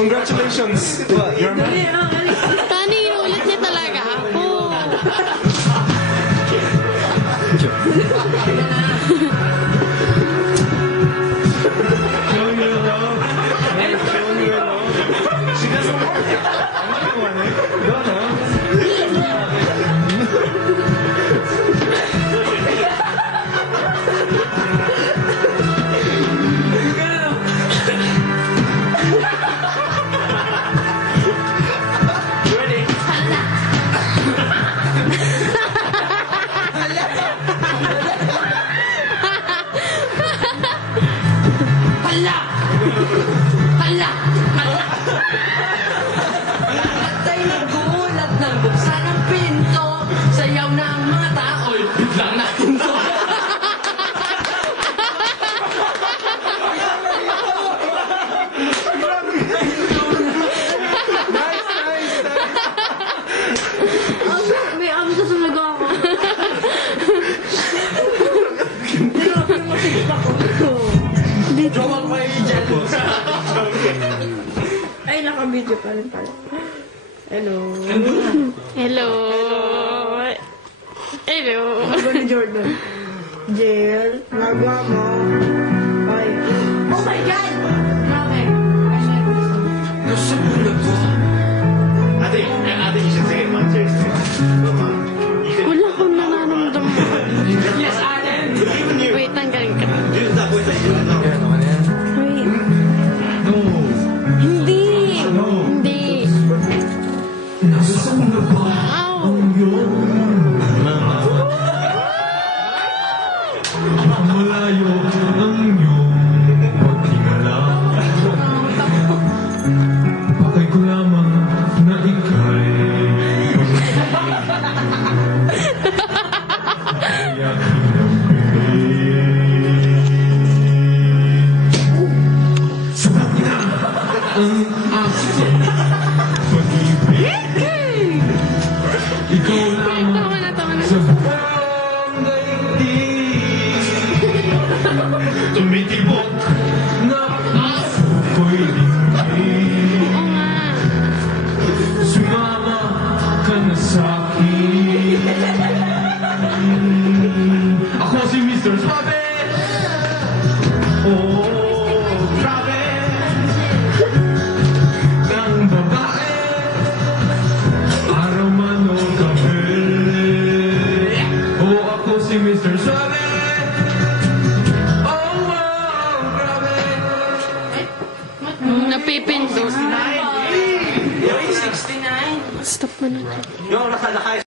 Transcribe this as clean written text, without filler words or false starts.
Congratulations! You're married. Tani, inulit niya talaga ako. Showing your love. Showing your love. She doesn't want it. I want it. Go now. Hala! At ay nagulat ng buksan ang pinto. Sayaw ng mga tao'y biglang nahinto. May susunod ako. Jowa ko yung dyan. Ay, naka-video pa rin pala. Hello. Hello. Hello. Ako ni Jordan. Jill, nagawa mo. Ay. Oh my God! Grabe. Nasa mundo ko. I think you should say it, man. Seriously. Come on. Wala akong nararamdaman. Yes, Alan! Even you. Wait, tanggalin ka. Use that voice that you don't know. Wait. No. Hindi. No. Hindi. Nasa mundo ko. Ow. Malayo ang iyong pagtingala. Pakay ko lamang na ika'y kaya sapat na ang aking pag-ibig. Ikaw lamang Tama na, tama na. sa buong daigdig. Tumitibok na ako'y dinggig. Oo nga. Sumama ka na sa'kin. Ako si Mr. Suave. Oh, grabe. Ng babae. Araw man o gabi. Oh, ako si Mr. Suave. Oh, wow, grabe. Napipindot. 69. Stop mo na. Yo, nakay.